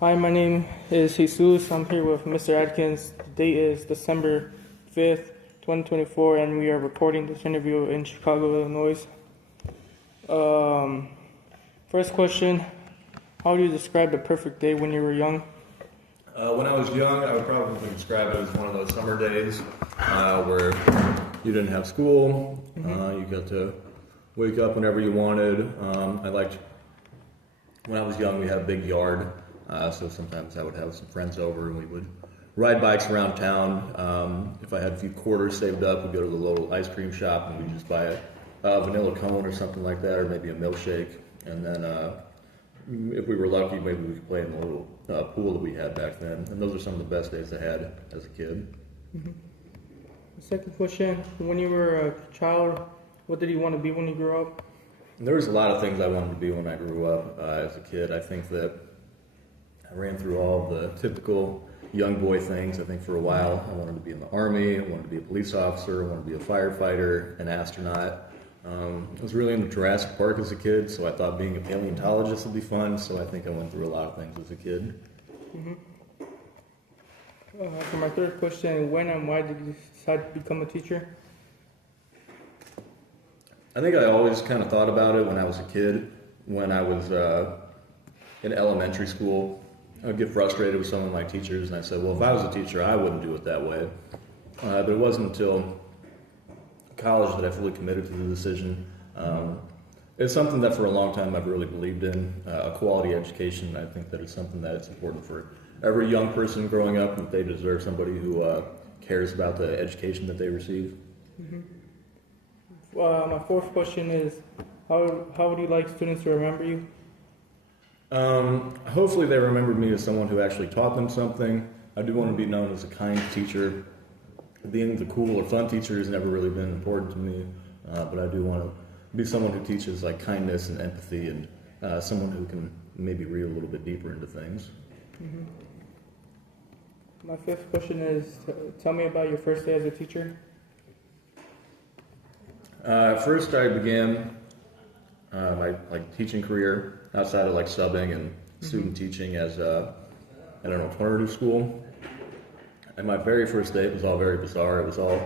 Hi, my name is Jesus. I'm here with Mr. Adkins. The date is December 5th, 2024, and we are recording this interview in Chicago, Illinois. First question, how do you describe the perfect day when you were young? When I was young, I would probably describe it as one of those summer days where you didn't have school. You got to wake up whenever you wanted. When I was young, we had a big yard, so sometimes I would have some friends over and we would ride bikes around town. If I had a few quarters saved up, we'd go to the local ice cream shop and we'd just buy a vanilla cone or something like that, or maybe a milkshake. And then if we were lucky, maybe we could play in the little pool that we had back then. And those are some of the best days I had as a kid. The second question, when you were a child, what did you want to be when you grew up? There was a lot of things I wanted to be when I grew up as a kid. I think that I ran through all the typical young boy things. I think for a while I wanted to be in the Army, I wanted to be a police officer, I wanted to be a firefighter, an astronaut. I was really into Jurassic Park as a kid, so I thought being a paleontologist would be fun, so I think I went through a lot of things as a kid. For my third question, when and why did you decide to become a teacher? I think I always kind of thought about it when I was a kid. When I was in elementary school, I would get frustrated with some of my teachers, and I said, well, if I was a teacher, I wouldn't do it that way. But it wasn't until college that I fully committed to the decision. It's something that for a long time I've really believed in, a quality education. I think that it's something that it's important for every young person growing up, and they deserve somebody who cares about the education that they receive. My fourth question is, how would you like students to remember you? Hopefully they remember me as someone who actually taught them something. I do want to be known as a kind teacher. Being the cool or fun teacher has never really been important to me, but I do want to be someone who teaches like kindness and empathy, and someone who can maybe read a little bit deeper into things. My fifth question is, tell me about your first day as a teacher. First, I began my teaching career outside of subbing and student teaching as at an alternative school. And my very first day, it was all very bizarre. It was all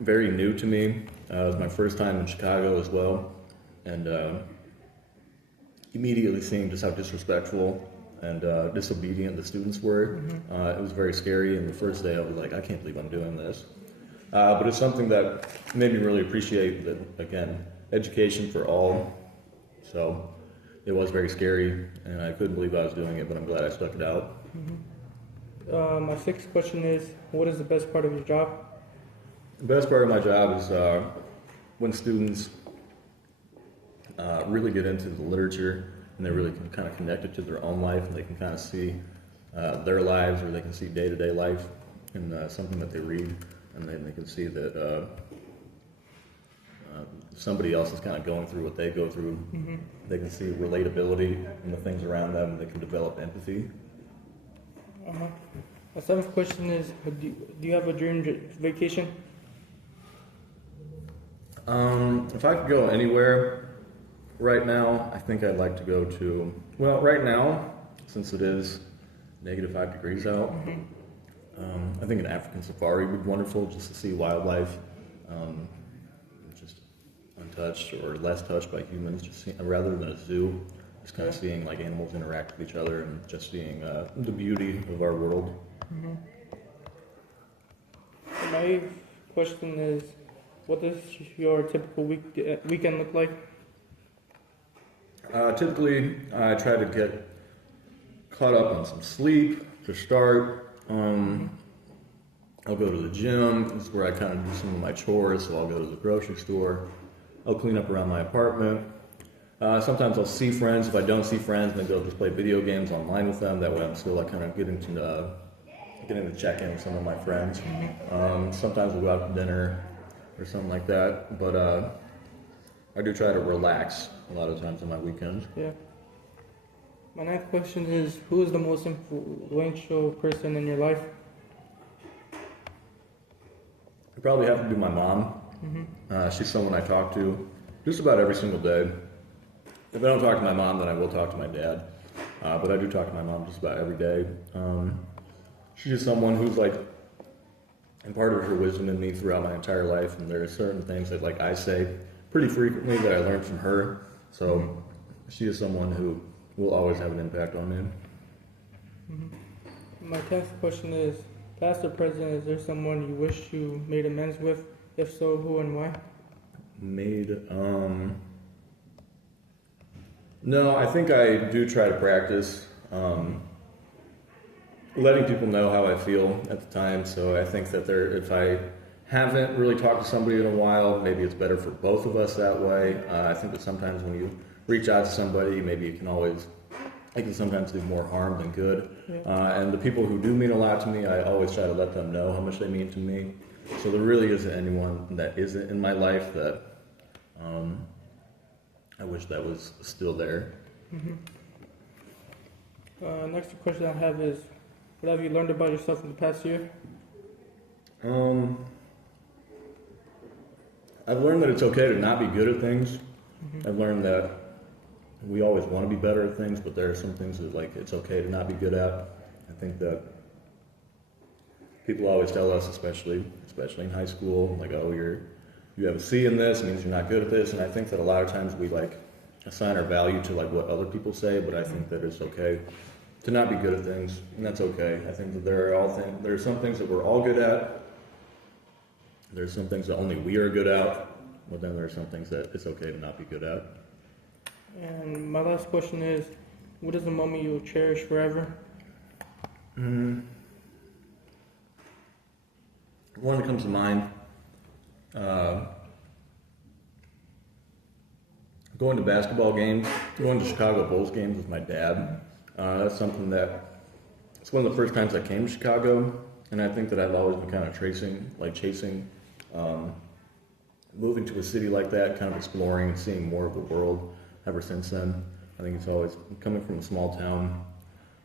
very new to me. It was my first time in Chicago as well, and immediately seeing just how disrespectful and disobedient the students were. It was very scary, and the first day I was like, I can't believe I'm doing this. But it's something that made me really appreciate that, again, education for all. So it was very scary, and I couldn't believe I was doing it, but I'm glad I stuck it out. My sixth question is, what is the best part of your job? The best part of my job is when students really get into the literature, and they really can kind of connect it to their own life, and they can kind of see their lives, or they can see day-to-day life in something that they read. And then they can see that somebody else is kind of going through what they go through. They can see relatability in the things around them, and they can develop empathy. My seventh question is, do you have a dream vacation? If I could go anywhere right now, I think I'd like to go to, well, right now, since it is -5 degrees out, I think an African safari would be wonderful, just to see wildlife, just untouched or less touched by humans, rather than a zoo, just kind of seeing animals interact with each other and just seeing the beauty of our world. My eighth question is, what does your typical weekend look like? Typically, I try to get caught up on some sleep to start. I'll go to the gym. This is where I kind of do some of my chores. So I'll go to the grocery store. I'll clean up around my apartment. Sometimes I'll see friends. If I don't see friends, maybe I'll just play video games online with them. That way I'm still kind of getting to check in with some of my friends. Sometimes we'll go out to dinner or something like that. But I do try to relax a lot of times on my weekends. Yeah. My ninth question is, who is the most influential person in your life? I probably have to be my mom. She's someone I talk to just about every single day. If I don't talk to my mom, then I will talk to my dad. but I do talk to my mom just about every day. She's just someone who's like imparted her wisdom in me throughout my entire life, and there are certain things that like I say pretty frequently that I learned from her. So she is someone who will always have an impact on me. My next question is, past or present, is there someone you wish you made amends with? If so, who and why? No, I think I do try to practice letting people know how I feel at the time. So I think that if I haven't really talked to somebody in a while, maybe it's better for both of us that way. I think that sometimes when you reach out to somebody, maybe it can sometimes do more harm than good. Yeah. And the people who do mean a lot to me, I always try to let them know how much they mean to me. So there really isn't anyone that isn't in my life that I wish that was still there. Next question I have is, what have you learned about yourself in the past year? I've learned that it's okay to not be good at things. I've learned that we always want to be better at things, but there are some things that like it's okay to not be good at. I think that people always tell us, especially in high school, like, oh, you have a C in this, it means you're not good at this. And I think that a lot of times we like assign our value to like what other people say, but I think that it's okay to not be good at things, and that's okay. I think that there are some things that we're all good at. There's some things that only we are good at, but then there are some things that it's okay to not be good at. And my last question is, what is a moment you'll cherish forever? One that comes to mind, going to basketball games, going to Chicago Bulls games with my dad. That's something it's one of the first times I came to Chicago, and I think that I've always been kind of chasing moving to a city like that, kind of exploring and seeing more of the world ever since then. I think it's always, coming from a small town,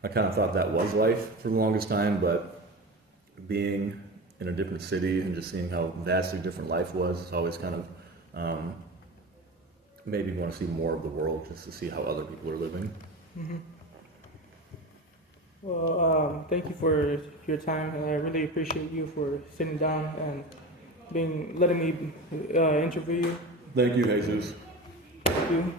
I kind of thought that was life for the longest time, but being in a different city and just seeing how vastly different life was, it's always kind of made me want to see more of the world, just to see how other people are living. Well, thank you for your time, and I really appreciate you for sitting down and letting me interview you. Thank you, Jesus. Thank you.